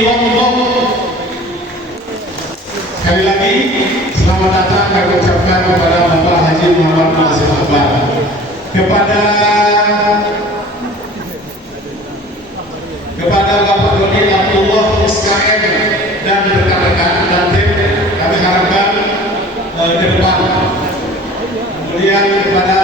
Lombok. Sekali lagi selamat datang kami ucapkan kepada Bapak Haji Muhammad Nasir Akbar, kepada Bapak Doni Abdullah SKM dan rekan-rekan dan tim, kami harapkan ke depan. Kemudian kepada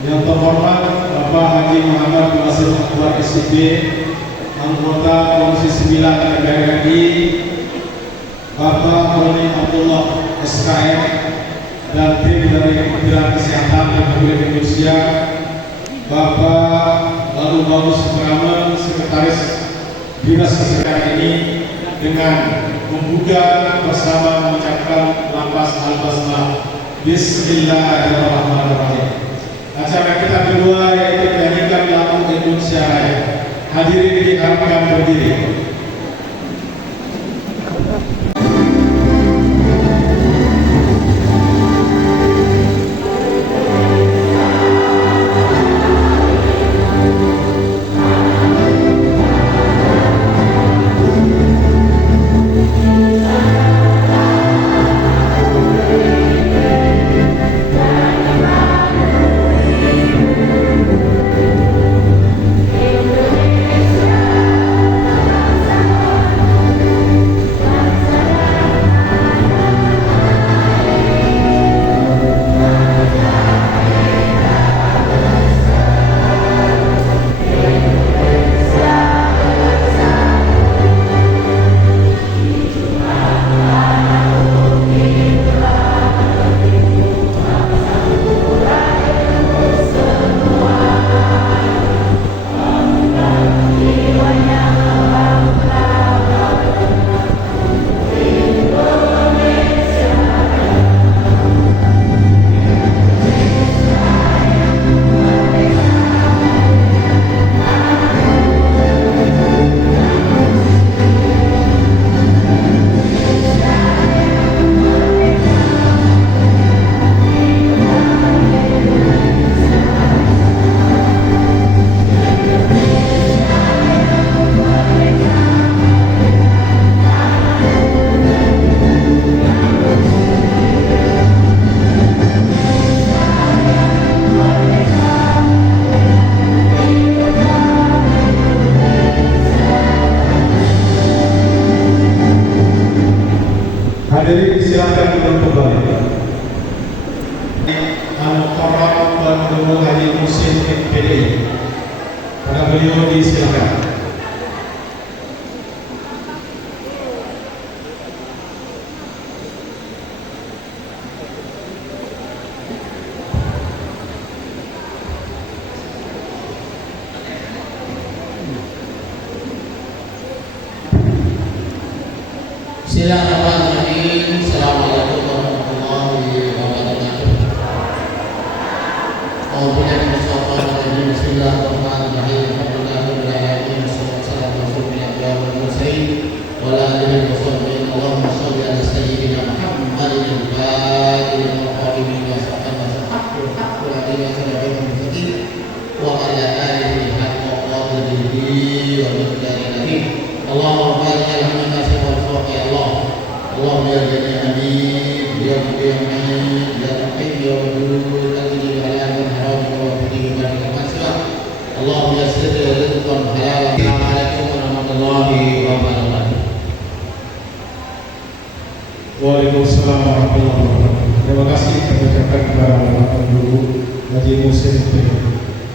yang terhormat Bapak Haji Muhammad Nasir Akbar SID, anggota Komisi 9 DPR RI, Bapak Doni Abdullah SKM dan tim dari Kementerian Kesehatan Republik Indonesia, Bapak Lalu Bagus Bramen, Sekretaris Dinas Kesehatan ini, dengan membuka bersama mengucapkan lafaz al-basmalah Bismillahirrahmanirrahim. Acara kita kedua yaitu menyanyikan lagu Indonesia Raya. Hadirin diharapkan berdiri. Hadirin silakan duduk kembali. Al-Mukarram Tuan Guru Haji Muhsin MPD, pada beliau disilakan. Bismillahirrahmanirrahim. Assalamualaikum warahmatullahi wabarakatuh. Bismillahirrahmanirrahim. Alhamdulillahirrahmanirrahim. Wassalamualaikum warahmatullahi wabarakatuh. Allahumma sholli ala sayyidina Muhammadin al-fatihil khatimi wa wa ala alihi haqqa qadrihi wa miqdarihi. Allahumma barik ala Muhammad ya Allah. Allahumma ya jami' amin ya rabbi amin ya rahim ya wadud al-ghani wal haram wa fihi barakah masya. Allahumma yassir rizqan halal. Assalamualaikum warahmatullahi wabarakatuh. Waalaikumsalam warahmatullahi wabarakatuh. Terima kasih kami ucapkan kepada Bapak Guru Haji Muhsin MPD.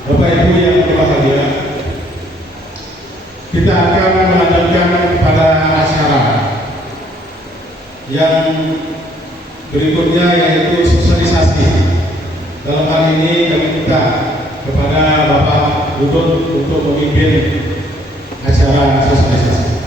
Bapak Ibu yang berbahagia, kita akan melanjutkan pada acara yang berikutnya, yaitu sosialisasi. Dalam hal ini kami minta kepada Bapak Gubernur untuk memimpin acara sosialisasi.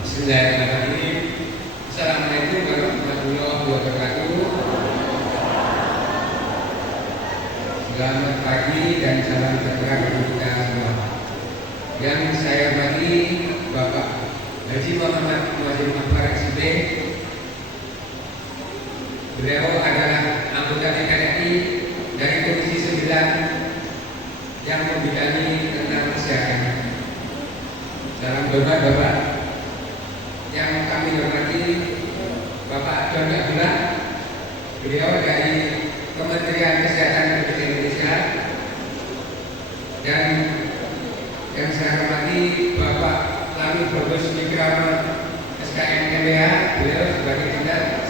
Bismillahirrahmanirrahim. Assalamualaikum warahmatullahi wabarakatuh. Selamat pagi dan salam sejahtera bagi kita semua. Yang saya hormati Bapak Haji Muhammad Muhajir Akbar SIB. Beliau adalah anggota DPRI dari Komisi 9 yang membidangi tentang kesehatan. Salam hormat Bapak. Yang kami hormati Bapak Doni Abdullah. Beliau dari Kementerian Kesehatan Republik Indonesia. Dan yang saya hormati Bapak Lalu Bagus Wikrama SKM MBH. Beliau sebagai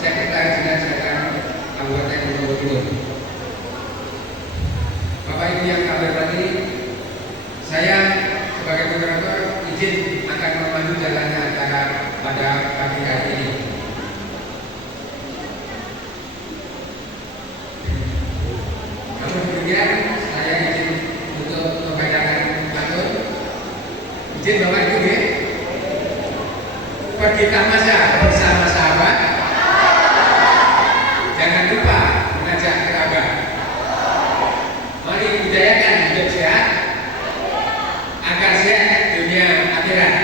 Sekretaris Dinas Kesehatan Kabupaten Gunung Kidul. Bapak Ibu yang kami hormati, saya sebagai moderator izin akan memandu jalannya acara pada pagi hari ini. Namun demikian, saya izin untuk membacakan pantun. Izin Bapak Ibu ya. Pergi tamasya bersama sahabat. Jangan lupa mengajak kerabat. Mari budayakan hidup sehat agar sehat dunia akhirat.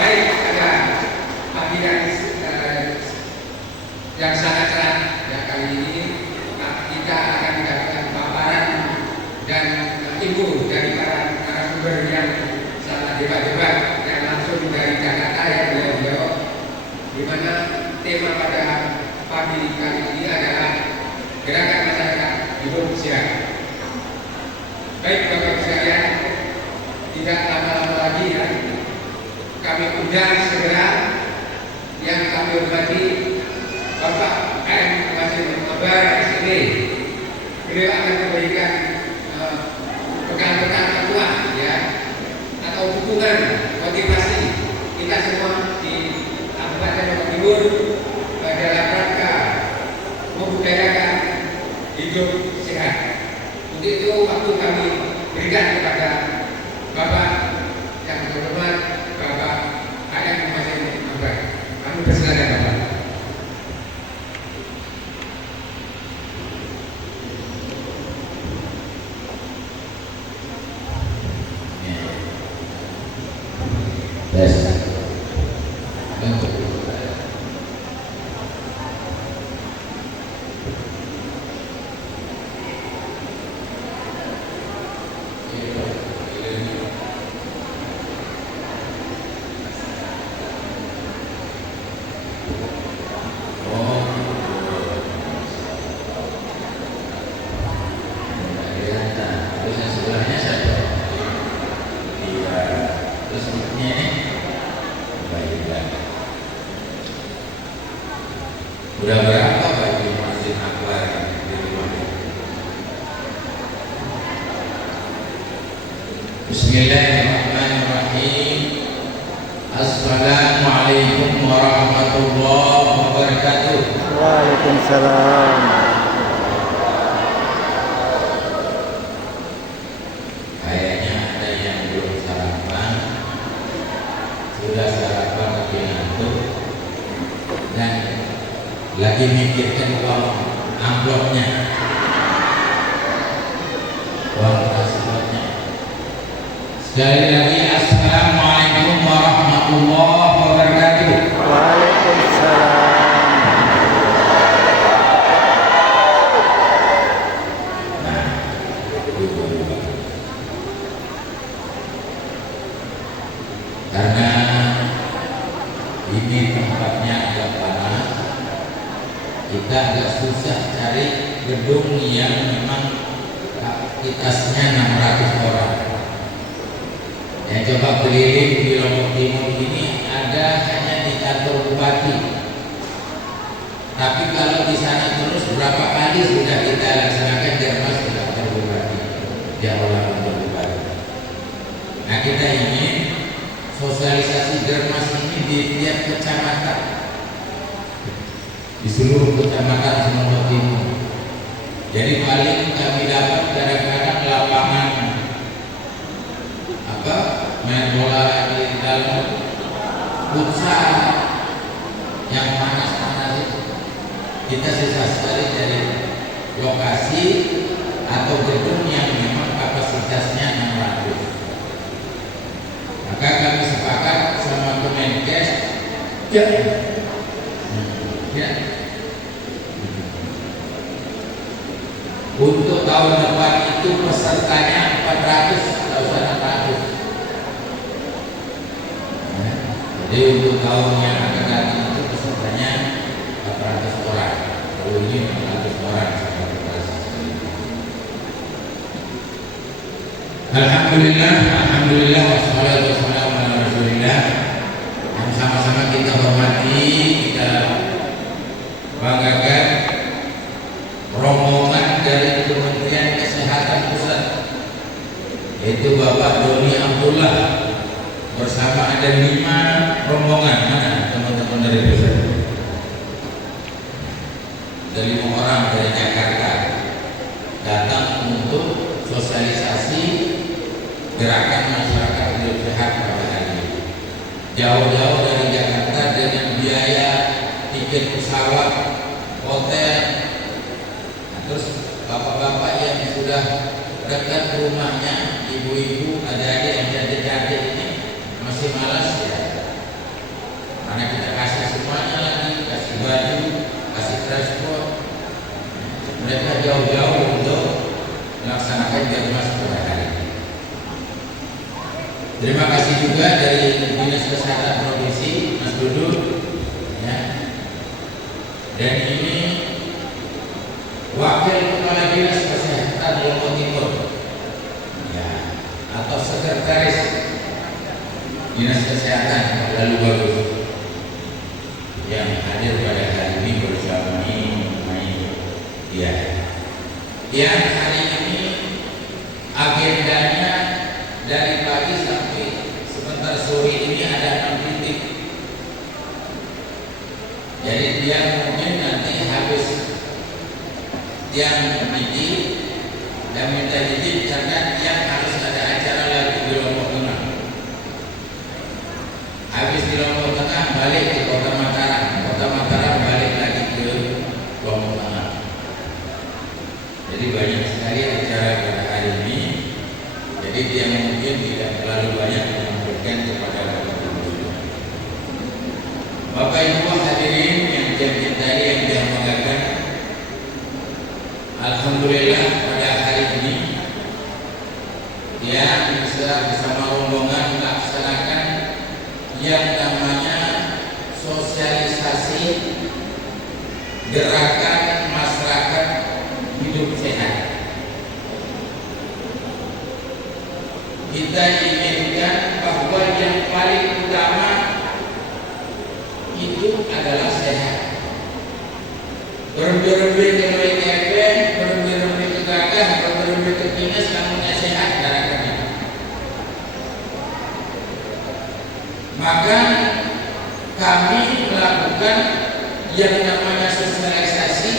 Baik, pada pagi yang sangat cerah ya, kali ini kita akan mendapatkan paparan dan ilmu dari para narasumber yang sangat hebat-hebat yang langsung dari Jakarta ya beliau, di mana tema pada pagi kali ini adalah gerakan masyarakat hidup sehat. Baik Bapak sekalian, tidak lama-lama lagi ya, kami undang segera yang kami hormati Bapak M. Muhajir Akbar SIB. Beliau akan memberikan pekan-pekan ketua ya, atau dukungan motivasi kita semua di Kabupaten Gunung Kidul dalam rangka membudayakan hidup sehat. Untuk itu waktu kami berikan kepada Bapak yang terhormat Bapak M. Muhajir Akbar. Kami persilakan Bapak. Udah berapa baju masjid Akbar di rumah? Bismillahirrahmanirrahim. Assalamualaikum warahmatullahi wabarakatuh. Waalaikumsalam. Kayaknya ada yang belum sarapan, sudah sarapan tapi ngantuk dan lagi mikirkan uang amplopnya, uang transportnya. Sekali lagi assalamualaikum warahmatullahi wabarakatuh. Waalaikumsalam. Nah, itu karena ini tempatnya agak panas, kita agak susah cari gedung yang memang kapasitasnya 600 orang. Yang coba keliling di Lombok Timur ini ada hanya di kantor bupati. Tapi kalau di sana terus berapa kali sudah kita laksanakan Jermas di kantor bupati, jauh kantor bupati. Nah, kita ingin sosialisasi Jermas ini di tiap kecamatan, di seluruh kecamatan Lombok Timur. Jadi paling kami dapat kadang-kadang lapangan main bola di dalam futsal yang panas-panas itu kita susah sekali dari lokasi atau gedung yang memang kapasitasnya 600. Maka kami sepakat sama Kemenkes ya. Untuk tahun depan itu pesertanya 400, tidak usah 600. Jadi untuk tahun yang akan datang itu pesertanya 400 orang. Kalau ini 600 orang. Alhamdulillah, alhamdulillah, wassalatu wassalamu ala Rasulillah. Yang sama-sama kita hormati, kita banggakan rombongan dari Kementerian Kesehatan Pusat, yaitu Bapak Doni Abdullah bersama ada 5 rombongan. Mana teman-teman dari pusat? Ada 5 orang dari Jakarta datang untuk sosialisasi gerakan masyarakat hidup sehat pada hari ini. Jauh-jauh dari Jakarta dengan biaya tiket pesawat, hotel. Nah, terus bapak-bapak yang sudah dekat rumahnya, ibu-ibu, adik-adik yang jadi-jadi ini masih malas ya. Karena kita kasih semuanya lagi, kasih baju, kasih transport. Mereka jauh-jauh untuk melaksanakan jadwal pada hari ini. Terima kasih juga dari Dinas Kesehatan Provinsi, Mas Duduk, ya. Dan ini Wakil Kepala Dinas Kesehatan Lombok Timur, ya, atau Sekretaris Dinas Kesehatan lalu bagus yang hadir pada hari ini bersama ini, ya. Yang hari ini agendanya dari pagi sampai sebentar sore ini ada 6 titik. Jadi dia mungkin nanti habis yang mendidik dan minta didik karena yang harus ada acara lagi di Lombok Tengah. Habis di Lombok Tengah balik ke Kota Mataram, Kota Mataram balik lagi ke Lombok Tengah. Jadi banyak sekali acara pada hari ini. Jadi dia mungkin tidak terlalu banyak menyampaikan kepada Bapak Ibu hadirin yang cintai yang dimuliakan. Alhamdulillah pada hari ini dia bisa bersama rombongan melaksanakan yang namanya sosialisasi gerakan masyarakat hidup sehat. Kita inginkan bahwa yang paling utama itu adalah sehat. Berembe-rembe ke WKP, berembe-rembe ke gagah, berembe-rembe ke dinas, namunnya sehat gerakannya. Maka kami melakukan yang namanya sosialisasi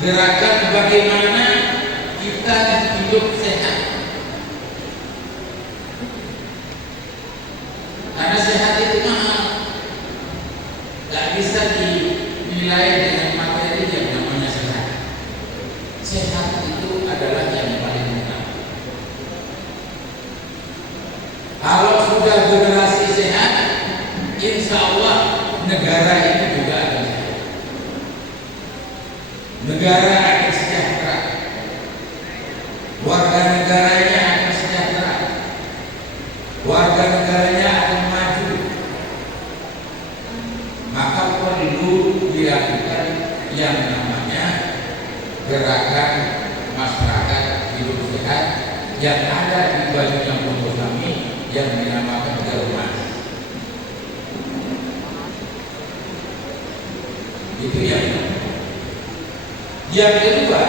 gerakan bagaimana kita hidup sehat. Karena sehat itu mahal, gak bisa dinilai dengan materi yang namanya sehat. Sehat itu adalah yang paling utama. Kalau sudah generasi sehat, insya Allah negara itu juga akan sehat. Negara akan sejahtera, warga negaranya akan sejahtera, warga negaranya akan maju. Maka perlu dilakukan yang namanya gerakan masyarakat hidup sehat yang ada di bajunya pondok kami yang dinamakan Germas. Itu yang kedua,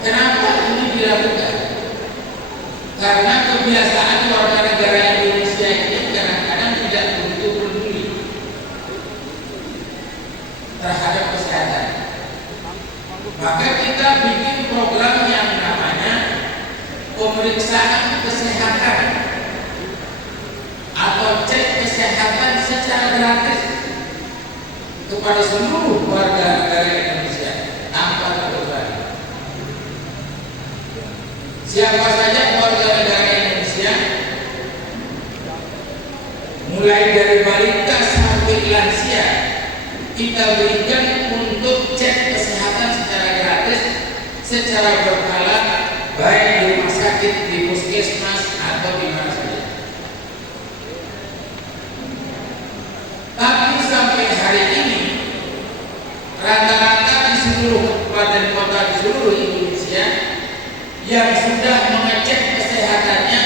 kenapa ini dilakukan? Karena kebiasaan warga negara Indonesia ini kadang-kadang tidak begitu peduli terhadap kesehatan. Maka kita bikin program yang namanya pemeriksaan kesehatan atau cek kesehatan secara gratis kepada seluruh warga negara Indonesia tanpa terbebani. siapa saja warga negara Indonesia, mulai dari balita sampai lansia, kita berikan untuk cek kesehatan secara gratis, secara berkala, baik di rumah sakit, di puskesmas atau di mana saja. Tapi sampai hari ini rata-rata di seluruh kabupaten kota di seluruh Indonesia yang sudah mengecek kesehatannya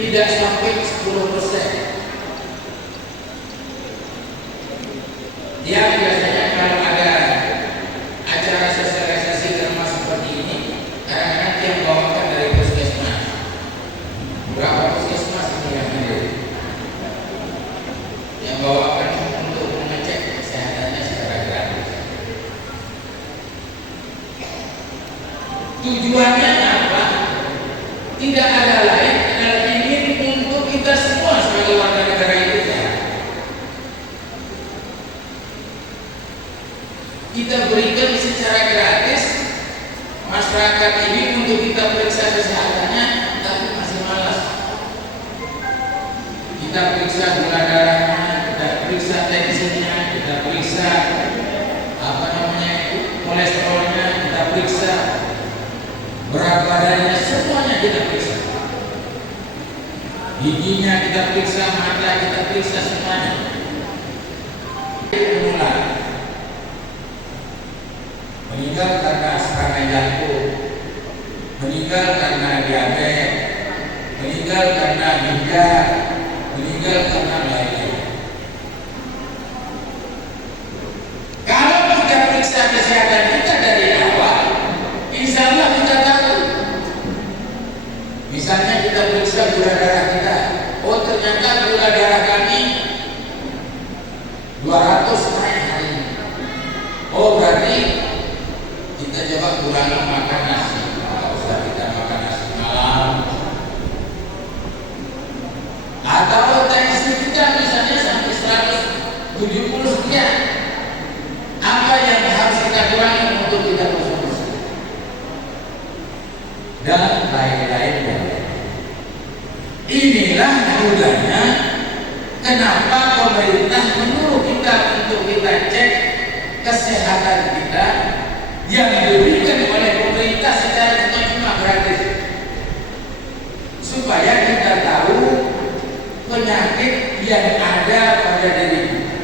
tidak sampai 10%. Ya, biasanya kalau ada acara sosialisasi drama seperti ini, kadang-kadang yang bawakan dari puskesmas. Berapa puskesmas ini yang hadir? Yang bawakan untuk mengecek kesehatannya secara gratis. Tujuannya apa? Tidak ada lain adalah ingin untuk kita semua sebagai warga negara itu sehat. Kita berikan secara gratis masyarakat ini untuk kita periksa kesehatannya, tapi masih malas. Kita periksa gula darahnya, kita periksa tensinya, kita periksa kolesterolnya, kita periksa berat badannya, semuanya kita periksa. Giginya kita periksa, mata kita periksa, semuanya. Meninggal karena serangan jantung, meninggal karena diabetes, meninggal karena ginjal, meninggal karena lainnya. Kalau kita periksa kesehatan kita dari awal, insya Allah kita tahu. Misalnya kita periksa gula darah kita, oh ternyata gula darah kami 200 naik hari ini. Oh berarti kita coba kurangi makan nasi. Nggak usah kita makan nasi malam. Atau tensi kita misalnya sampai 170 sekian. Apa yang harus kita kurangi untuk kita konsumsi? Dan lain-lainnya. Inilah gunanya kenapa pemerintah menyuruh kita untuk kita cek kesehatan kita yang diberikan oleh pemerintah secara cuma gratis, supaya kita tahu penyakit yang ada pada diri kita.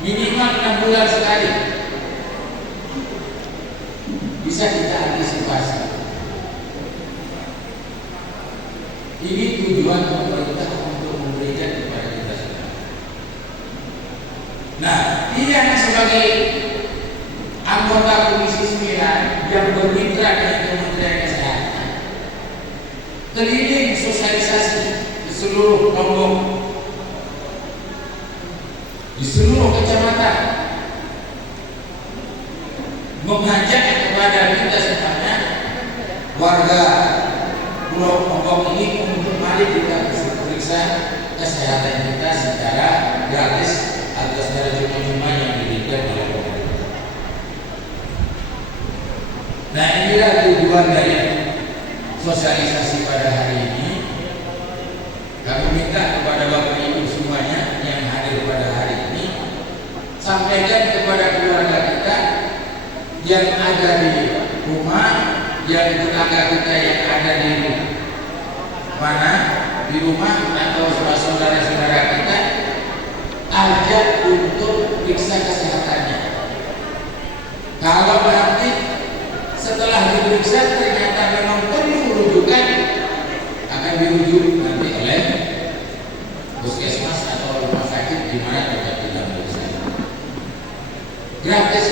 Minimal 6 bulan sekali bisa kita antisipasi. Ini tujuan pemerintah untuk memberikan kepada kita semua. Nah, ini yang sebagai anggota Komisi 9 yang bermitra dengan Kementerian Kesehatan, keliling sosialisasi di seluruh kelompok, di seluruh kecamatan, mengajak kepada kita semuanya warga Pulau Lombok ini untuk mari kita periksa kesehatan kita secara gratis atau secara cuma-cuma yang diberikan oleh pemerintah. Nah, inilah tujuan dari sosialisasi pada hari ini. Kami minta kepada Bapak Ibu semuanya yang hadir pada hari ini, sampaikan kepada keluarga kita yang ada di rumah, yang tetangga kita yang ada di mana, di rumah atau saudara-saudara kita, ajak untuk periksa kesehatannya. Kalau nanti setelah diperiksa ternyata memang perlu rujukan, akan dirujuk nanti oleh puskesmas atau rumah sakit di mana tempat kita periksa. Gratis.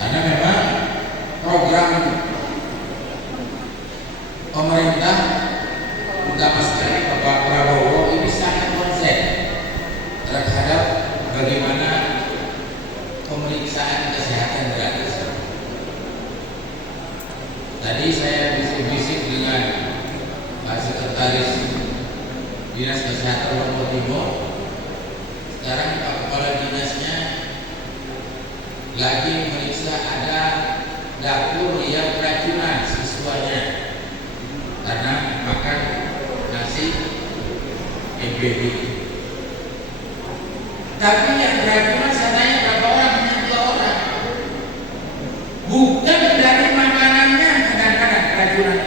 Karena memang program pemerintah utama sekali Bapak Prabowo ini sangat konsen terhadap bagaimana pemeriksaan kesehatan gratis. Tadi saya bisik-bisik dengan Pak Sekretaris Dinas Kesehatan Lombok Timur. Sekarang Pak Kepala Dinasnya lagi meriksa ada dapur yang keracunan siswanya karena makan nasi MBB. Tapi yang keracunan saya tanya berapa orang? Hanya 2 orang. Bukan dari makanannya kadang-kadang keracunan.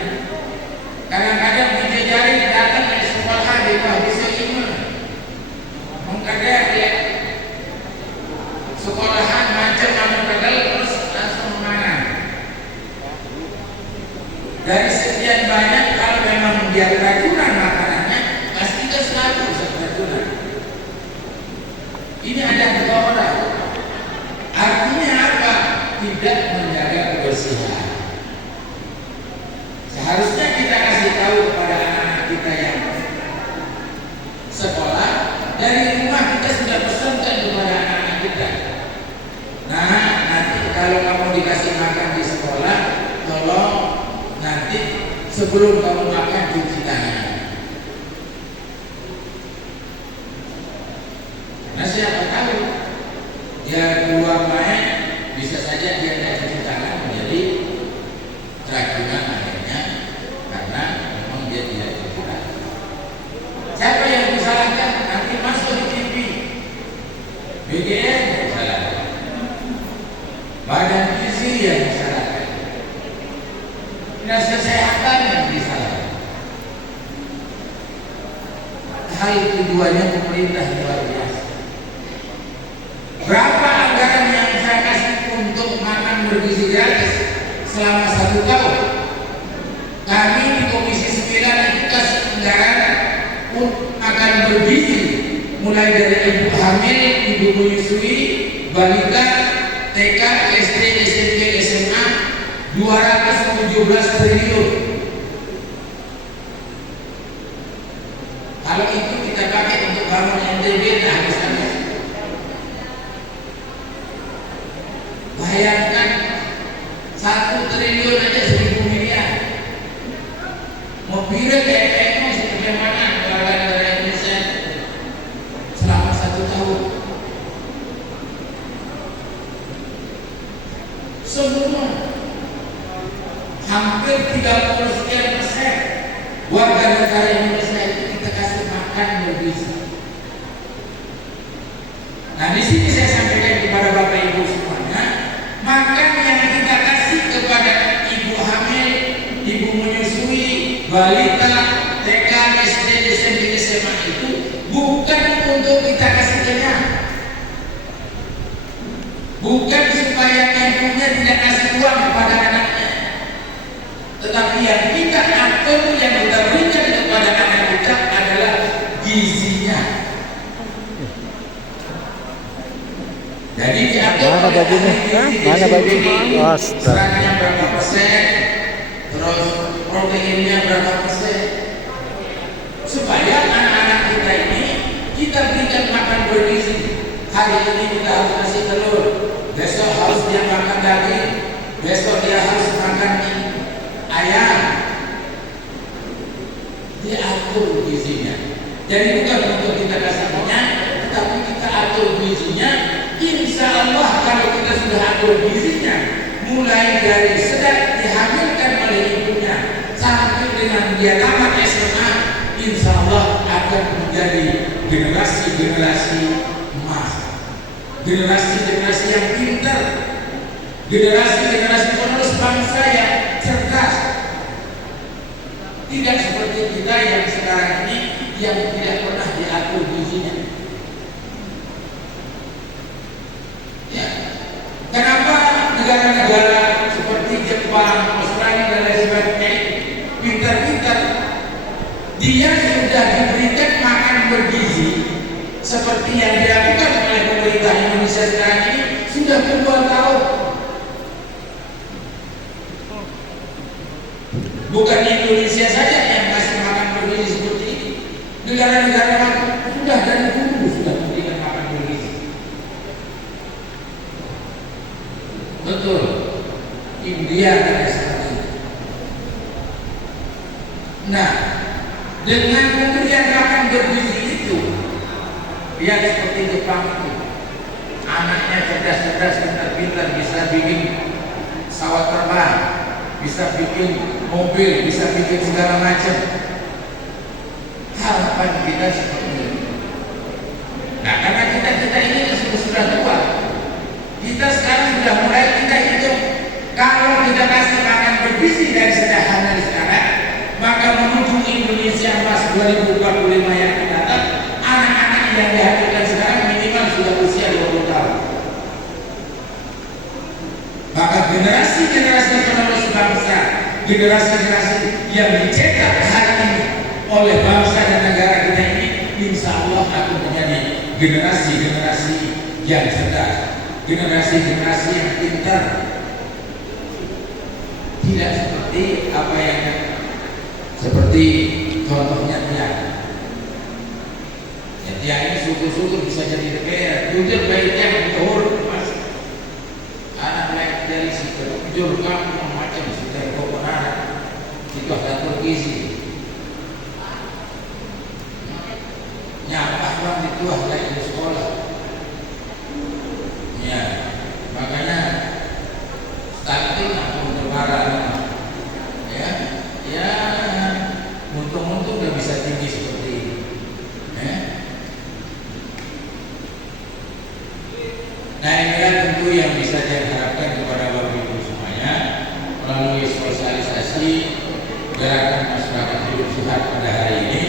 Kadang-kadang dijejari datang dari sekolah di bawah bisa imun. Mengkadang dia sekolahan macam namun pedal terus langsung makan. Dari sekian banyak kalau memang dia keracunan makanannya pasti ke selalu keracunan. Ini ada 2 orang. Artinya apa? Tidak menjaga kebersihan. Seharusnya kita kasih tahu kepada anak-anak kita yang sekolah, dari rumah kita sudah pesankan kepada anak-anak kita. Nah, nanti kalau kamu dikasih makan di sekolah, tolong nanti sebelum kamu makan cuci tangan. Nah, siapa tahu dia keluar main, bisa saja dia tidak cuci tangan menjadi keracunan akhirnya karena memang dia tidak cuci tangan. Siapa yang disalahkan? Nanti masuk di TV, BGN disalahkan, Badan Gizi yang disalahkan, Dinas Kesehatan yang disalahkan. Hal tujuannya pemerintah luar biasa. Berapa anggaran yang saya kasih untuk makan bergizi gratis selama 1 tahun? Kami di Komisi 9 itu kasih anggaran untuk makan bergizi mulai dari ibu hamil, ibu menyusui, balita, TK, SD, SMP, SMA 217 triliun. Kalau itu kita pakai untuk bangun NTB, nah habis-habis. Bayangkan 1 triliun aja 1.000 miliar. Mobilnya kayak Eko seperti mana negara Indonesia selama 1 tahun. Semua hampir 30% warga negara Indonesia itu kita kasih makan bergizi. Nah, di sini saya sampaikan kepada Bapak Ibu semuanya, makan yang kita kasih kepada ibu hamil, ibu menyusui, balita, TK, SD, SMP, SMA itu bukan untuk kita kasih kenyang, bukan supaya ibunya tidak kasih uang kepada anaknya, tetapi yang kita atur, yang kita berikan kepada anak kita adalah gizinya. Jadi diatur Mana bajunya? Mana baju? Astaga. seratnya berapa persen, terus proteinnya berapa persen, supaya anak-anak kita ini kita berikan makan bergizi. Hari ini kita harus kasih telur, besok harus dia makan daging, besok dia harus makan ayam. Diatur gizinya. Jadi bukan untuk kita kasih minyak, tetapi kita atur gizinya. Insya Allah kalau kita sudah atur gizinya, mulai dari sejak dihamilkan oleh ibunya sampai dengan dia tamat SMA, insya Allah akan menjadi generasi-generasi emas, generasi-generasi yang pintar, generasi-generasi penerus bangsa yang cerdas. Tidak seperti kita yang sekarang ini yang tidak pernah diatur gizinya. Ya. Kenapa negara-negara seperti Jepang, Australia dan lain sebagainya pintar-pintar? Dia sudah diberikan makan bergizi seperti yang dilakukan oleh pemerintah Indonesia sekarang ini sudah puluhan tahun. Bukan Indonesia saja yang kasih makan bergizi seperti ini. Negara-negara sudah dari dulu sudah memberikan makan bergizi. Betul. India ada seperti itu. Nah, dengan pemberian makan bergizi itu, dia seperti Jepang itu, anaknya cerdas-cerdas, pintar-pintar, bisa bikin pesawat terbang, bisa bikin mobil, bisa bikin segala macam. Harapan kita seperti ini. Nah, karena kita ini sudah tua, kita sekarang sudah mulai kita hitung. Kalau kita kasih makan bergizi dari sederhana sekarang, maka menuju Indonesia Emas 2045 yang akan datang, anak-anak yang dihadirkan sekarang minimal sudah usia 20 tahun. Maka generasi-generasi penerus bangsa, generasi-generasi yang dicetak hari ini oleh bangsa dan negara kita ini, insya Allah akan menjadi generasi-generasi yang cerdas, generasi-generasi yang pintar. Tidak seperti apa yang seperti contohnya Tiang. Ya, Tiang ini syukur-syukur bisa jadi DPR. Jujur baiknya betul, mas. Anak lain dari situ, jujur kamu macam sudah kokoran, itu ada tergizi. Nyapa orang itu lagi di sekolah. Ya, makanya stunting atau termarah. Ya, untung-untung udah bisa tinggi seperti ini. Nah, inilah tentu yang bisa diharapkan kepada Bapak Ibu semuanya melalui sosialisasi gerakan masyarakat hidup sehat pada hari ini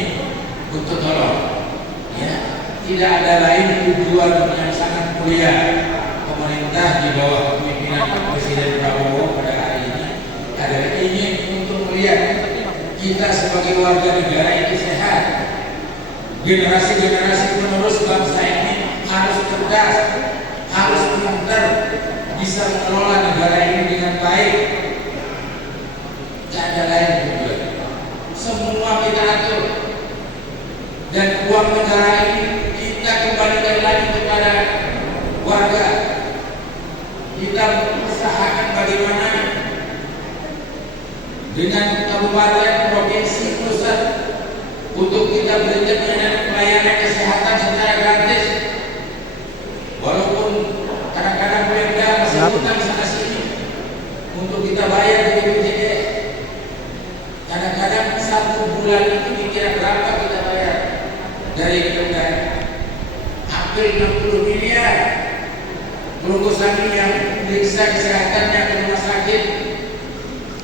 untuk tolong. Ya, tidak ada lain tujuan yang sangat mulia pemerintah di bawah kepemimpinan Presiden Prabowo pada hari ini adalah ingin untuk melihat kita sebagai warga negara itu sehat. Generasi-generasi penerus bangsa ini harus cerdas, harus pintar, bisa mengelola negara ini dengan baik. Tidak ada lain tujuan. Semua kita atur. Dan uang negara ini kita kembalikan lagi kepada warga. Kita usahakan bagaimana dengan kabupaten, provinsi, pusat untuk kita berikan pelayanan kesehatan secara gratis. Walaupun kadang-kadang mereka masih hutang sana sini untuk kita bayar di BPJS. Kadang-kadang satu bulan itu dikira berapa kita bayar dari negara? Hampir 60 miliar. Terus lagi yang periksa kesehatannya ke rumah sakit,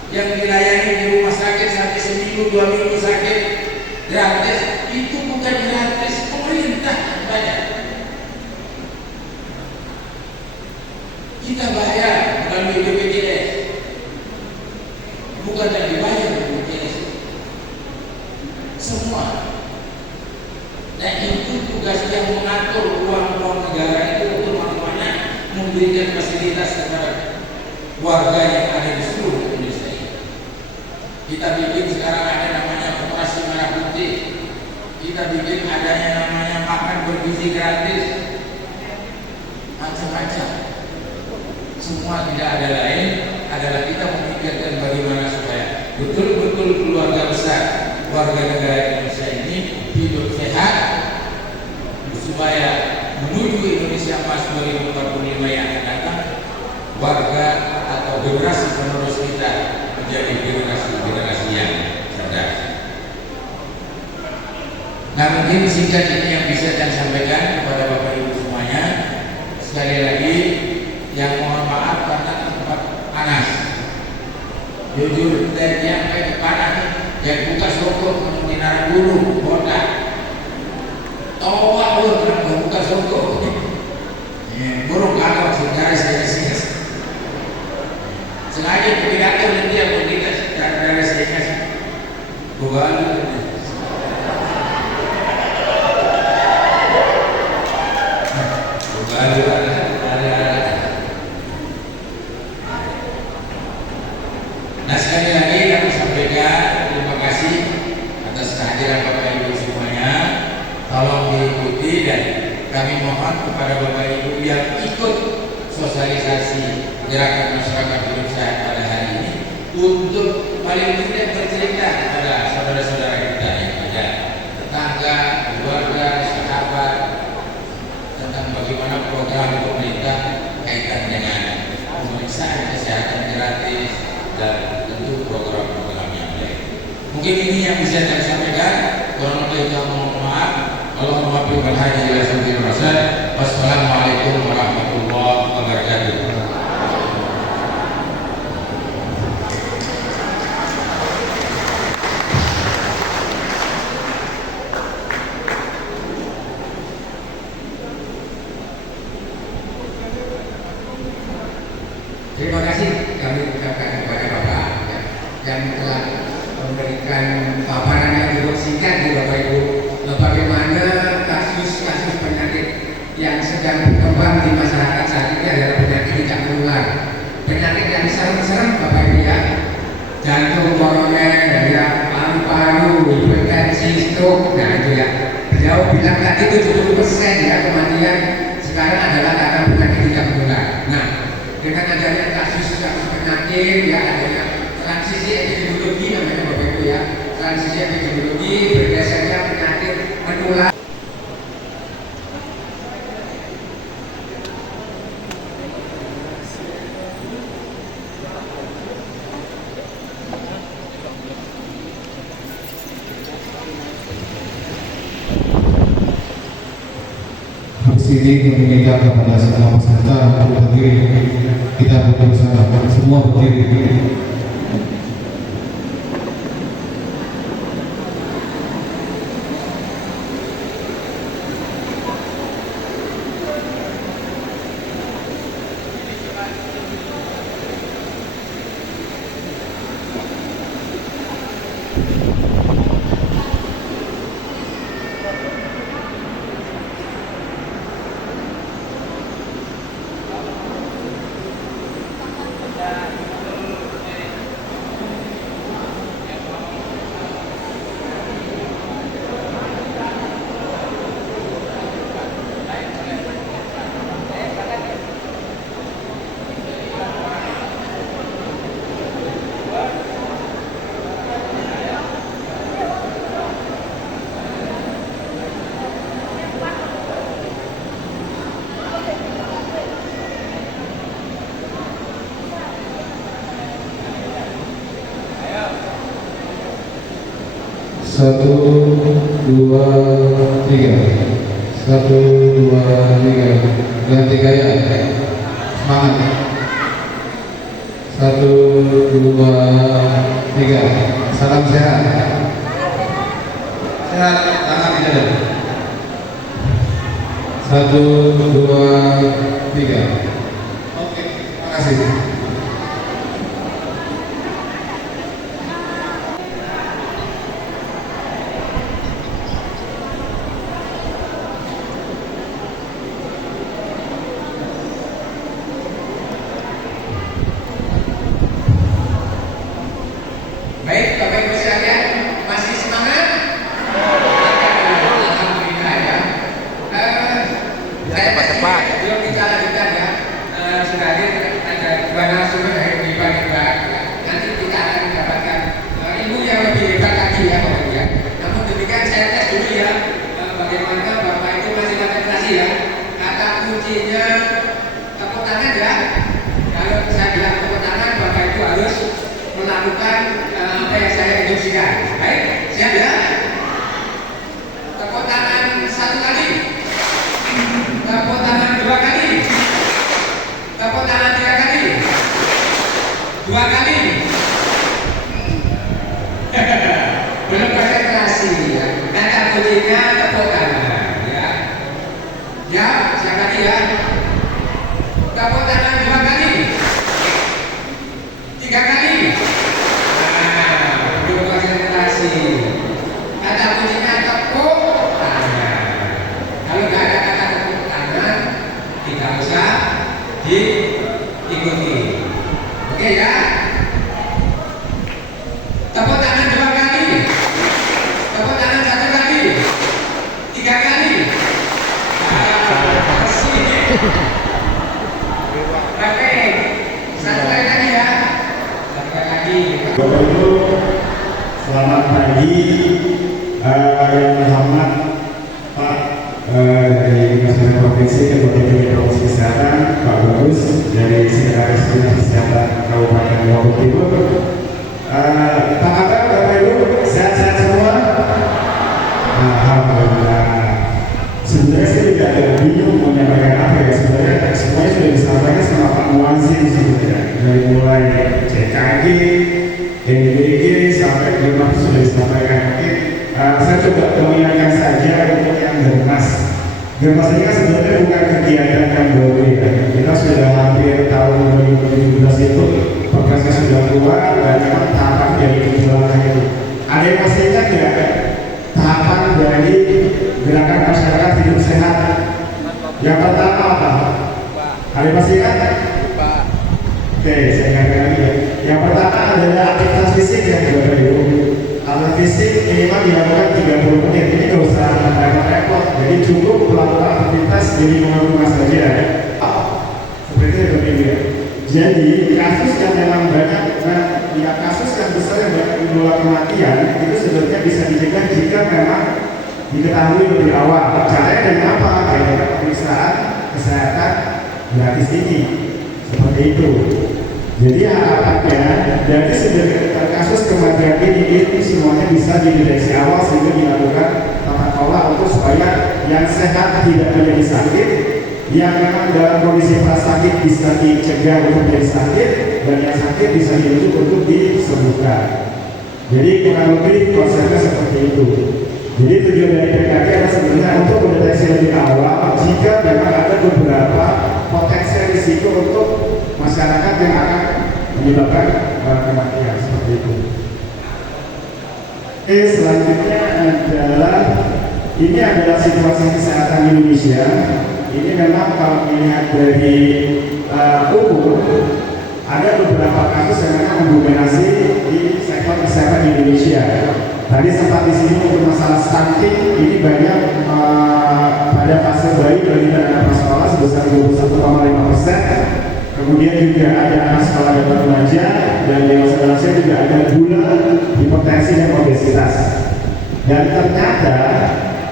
yang dilayani di rumah sakit sampai seminggu 2 minggu sakit gratis, itu bukan gratis, pemerintah bayar. Kita bayar melalui BPJS, bukan dari bayar BPJS semua. Dan itu tugas yang mengatur uang-uang negara itu untuk bagaimana memberikan fasilitas kepada warga yang ada di seluruh Indonesia ini. Kita bikin sekarang ada namanya operasi merah putih. Kita bikin adanya namanya makan bergizi gratis. Macam-macam. Semua tidak ada lain adalah kita memikirkan bagaimana supaya betul-betul keluarga besar warga negara Indonesia ini hidup sehat, supaya menuju Indonesia Emas 2045 yang akan datang, warga atau generasi penerus kita menjadi generasi yang cerdas. Nah, mungkin singkat ini yang bisa saya sampaikan kepada Bapak Ibu semuanya. Sekali lagi, yang mohon maaf karena tempat panas. Jujur, dan yang kayak panas, yang buka sokok menginara dulu, botak. Tawa lu kan buka sokok. Burung kakak sejarah saya sih. Sengaja pidato nanti aku kita dari saya sih. Bukan. Nah, sekali lagi kami sampaikan terima kasih atas kehadiran Bapak Ibu semuanya. Tolong diikuti dan kami mohon kepada Bapak Ibu yang ikut sosialisasi gerakan masyarakat hidup sehat pada hari ini untuk paling tidak bercerita kepada saudara-saudara kita yang ada, tetangga, keluarga, sahabat, tentang bagaimana program pemerintah kaitan dengan pemeriksaan kesehatan gratis Mungkin ini yang bisa saya sampaikan. Kurang lebih mohon maaf. Allahumma billahi ila sabili rasul. Wassalamualaikum warahmatullahi wabarakatuh. Terima kasih kami ucapkan kepada Bapak yang telah memberikan paparan yang cukup singkat di Bapak Ibu, bagaimana kasus-kasus penyakit yang sedang berkembang di masyarakat saat ini adalah penyakit tidak menular, penyakit yang serem-serem Bapak Ibu ya, jantung koroner, ya, paru-paru, hipertensi, stroke, nah itu ya. Beliau bilang tadi 70% ya kematian sekarang adalah karena penyakit tidak menular. Nah, dengan adanya kasus penyakit ya, adanya transisi epidemiologi namanya Bapak Ibu ya, transisi epidemiologi bergesernya penyakit menular. Ini meminta kepada semua peserta untuk berdiri, kita berusaha semua berdiri. Satu, dua, tiga. Satu, dua, tiga. Ganti gaya. Semangat. Satu, dua, tiga. Salam sehat. Sehat, tangan di dada. Satu, dua, tiga. Oke, terima kasih. Baik, Bapak Ibu sekalian, masih semangat? Alhamdulillah ya. Saya belum kita lanjutkan ya. Sudah ada dua narasumber dari Unifan juga. Nanti kita akan mendapatkan ilmu yang lebih hebat lagi ya Bapak Ibu ya. Namun demikian saya tes dulu ya, bagaimana Bapak itu masih konsentrasi ya. Kata kuncinya tepuk tangan ya. Kalau saya bilang tepuk tangan, Bapak Ibu harus melakukan apa yang saya instruksikan. Baik, siap ya? Tepuk tangan satu kali, tepuk tangan dua kali, tepuk tangan tiga kali, dua kali. Belum konsentrasi ya. Kata kuncinya tepuk tangan ya. Ya, siap lagi ya. Tepuk tangan dua kali, tiga kali. Konsentrasi. Kata kuncinya tepuk tangan. Kalau nggak ada kata tepuk tangan, tidak usah diikuti. Oke ya? Tepuk tangan dua kali, tepuk tangan satu kali, tiga kali. Oke, satu kali lagi ya. Satu kali lagi. Bapak Ibu, selamat pagi. Yang terhormat Pak dari Dinas Provinsi Ketua Bidang Promosi Kesehatan, Pak Bagus dari Sekretaris Dinas Kesehatan Kabupaten Lombok Timur. Pak Abel, Bapak Ibu, Ada masih ingat? Oke, saya ingatkan lagi ya. Yang pertama adalah aktivitas fisik ya, Bapak Ibu. Aktivitas fisik minimal dilakukan 30 menit. Ini nggak usah repot-repot. Jadi cukup melakukan aktivitas di lingkungan rumah saja. Seperti itu Bapak Ibu ya. Jadi kasus yang memang banyak, ya kasus yang besar yang banyak menyebabkan kematian itu sebenarnya bisa dicegah jika memang diketahui lebih awal. Caranya dengan apa? Dengan pemeriksaan kesehatan gratis ini. Seperti itu. Jadi harapannya dari segala kasus kematian ini itu semuanya bisa dideteksi awal sehingga dilakukan tata kelola untuk supaya yang sehat tidak menjadi sakit, yang memang dalam kondisi prasakit bisa dicegah untuk menjadi sakit, dan yang sakit bisa dirujuk untuk disembuhkan. Jadi kurang lebih konsepnya seperti itu. Jadi tujuan dari PKK adalah sebenarnya untuk mendeteksi lebih awal jika memang ada beberapa potensi risiko untuk masyarakat yang akan menyebabkan kematian seperti itu. Oke, selanjutnya adalah ini adalah situasi kesehatan Indonesia. Ini memang kalau dilihat dari umur ada beberapa kasus yang memang mendominasi di sektor kesehatan Indonesia. Tadi sempat di sini untuk masalah stunting ini banyak pada fase bayi dan anak prasekolah sebesar 21,5%. Kemudian juga ada anak sekolah dan remaja dan dewasa juga ada gula, hipertensi dan obesitas. Dan ternyata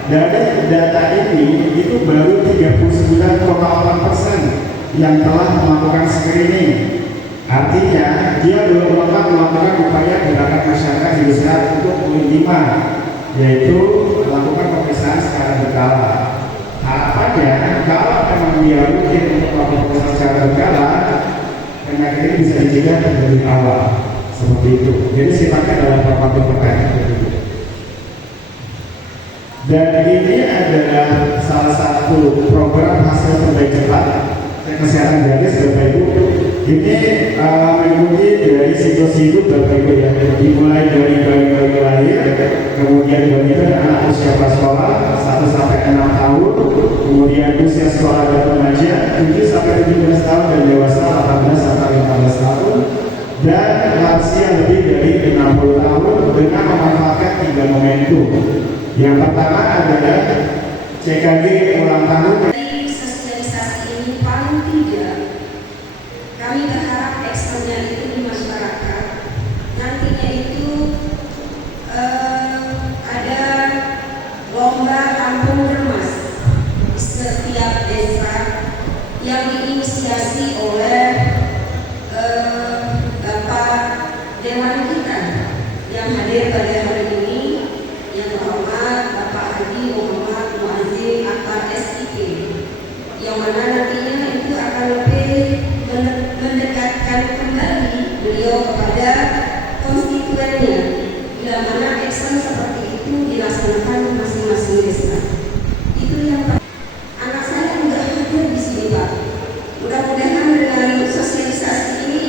dari data ini itu baru 39,8% yang telah melakukan screening. Artinya dia belum lengkap melakukan upaya gerakan masyarakat di besar untuk poin 5, yaitu melakukan pemeriksaan secara berkala. Harapannya kalau memang dia rutin untuk melakukan pemeriksaan secara berkala, penyakit ini bisa dicegah dari awal. Seperti itu. Jadi sifatnya adalah proaktif preventif. Dan ini adalah salah satu program hasil terbaik cepat kesehatan gratis Bapak Ibu. Ini mengikuti dari siklus hidup Bapak Ibu ya, dimulai dari bayi lahir, kemudian balita dan anak usia prasekolah 1 sampai 6 tahun, kemudian usia sekolah dan remaja 7 sampai 17 tahun dan dewasa 18 sampai 15 tahun, dan lansia lebih dari 60 tahun dengan memanfaatkan 3 momentum. Yang pertama adalah CKG ulang tahun. Kami berharap actionnya itu di masyarakat nantinya itu ada lomba kampung remas di setiap desa yang diinisiasi oleh Bapak Dewan kita yang hadir pada hari ini, yang terhormat Bapak Haji Muhammad Muazzin Akbar SIP, yang mana nantinya itu akan lebih mendekatkan kembali beliau kepada konstituennya, bila mana action seperti itu dilaksanakan masing-masing desa. Itu yang anak saya juga hadir di sini Pak. Mudah-mudahan dengan sosialisasi ini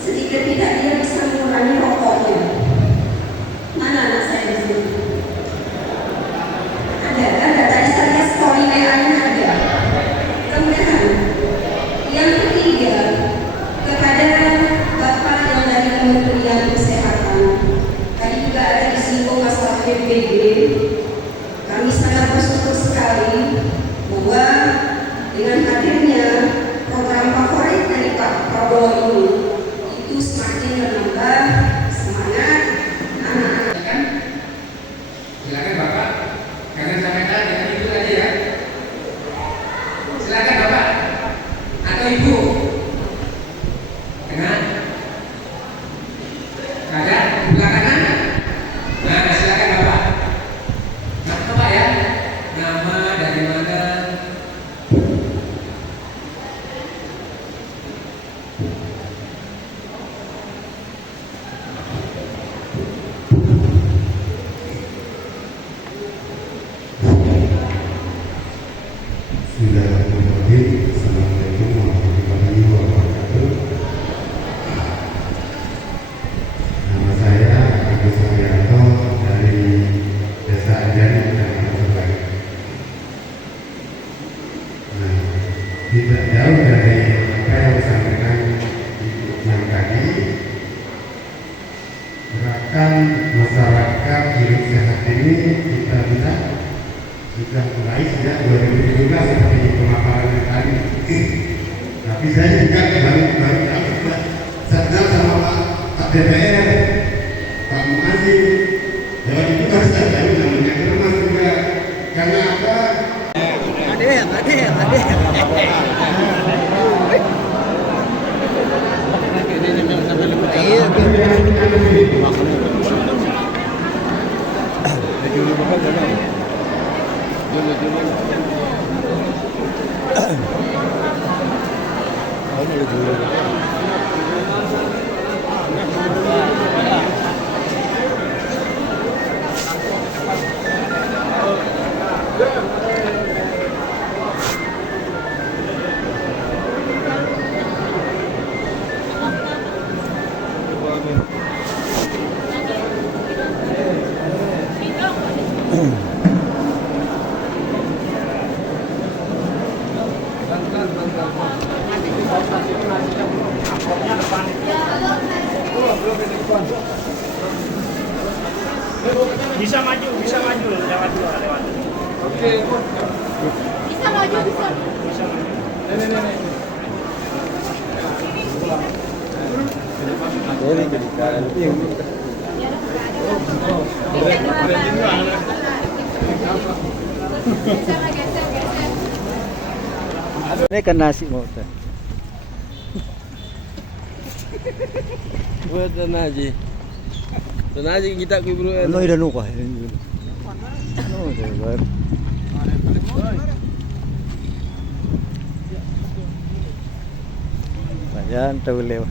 sedikit tidak dia bisa mengurangi rokoknya. Mana anak saya di sini? Ada tadi saya story WA-nya ada. Mudah-mudahan. Yang ketiga, kepada Bapak yang dari Kementerian Kesehatan, tadi juga ada disinggung masalah PPD. Kami sangat bersyukur sekali bahwa dengan hadirnya program favorit dari Pak Prabowo ini, itu semakin menambah semangat anak-anak. Silakan Bapak, jangan sampai dengan itu tadi ya. Silakan Bapak atau Ibu. Dengan ada belakangan. Nah, silakan Bapak. Nah, Bapak ya. Nama dari mana? Bismillahirrahmanirrahim. Assalamualaikum warahmatullahi wabarakatuh. Nama saya Agus Haryanto dari Desa Anjani, Kecamatan Subang. Nah, tidak jauh dari disampaikan yang tadi, gerakan masyarakat hidup sehat ini kita bisa sudah mulai sejak 2017 seperti pemaparan yang tadi. Tapi saya juga baru sadar sama Pak DPR, Pak Muazin, lewat itu harus ada namanya kermas juga. Karena apa? Bisa maju, lewat dulu, lewat. Oke. Bisa maju, bisa. Ini kan nasi mau teh. Buat naji. Naji kita ku bro. Ano ida nuka? No, debar. Ayan, tawlew.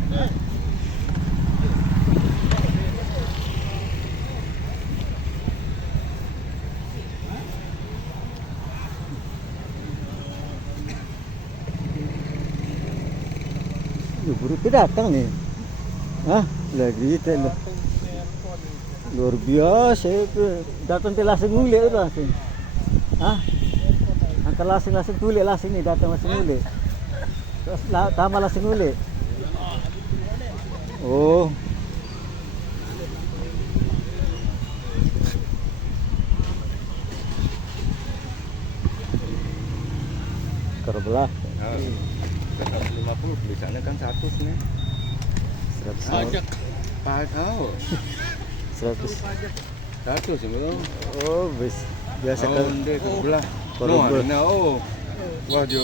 Buru datang nih. Hah? Lagi itu. Luar biasa itu. Datang ke langsung ngule itu langsung. Hah? Antar langsung ngule langsung nih datang langsung ngule. Terus tambah langsung ngule. Oh. Kerbelah. 150 tulisannya kan 100 nih. 100 Pajak. Tahu. 100. 100 ya betul. Oh, biasa kan. Dia sebelah. Korobel. Oh. Wah, dia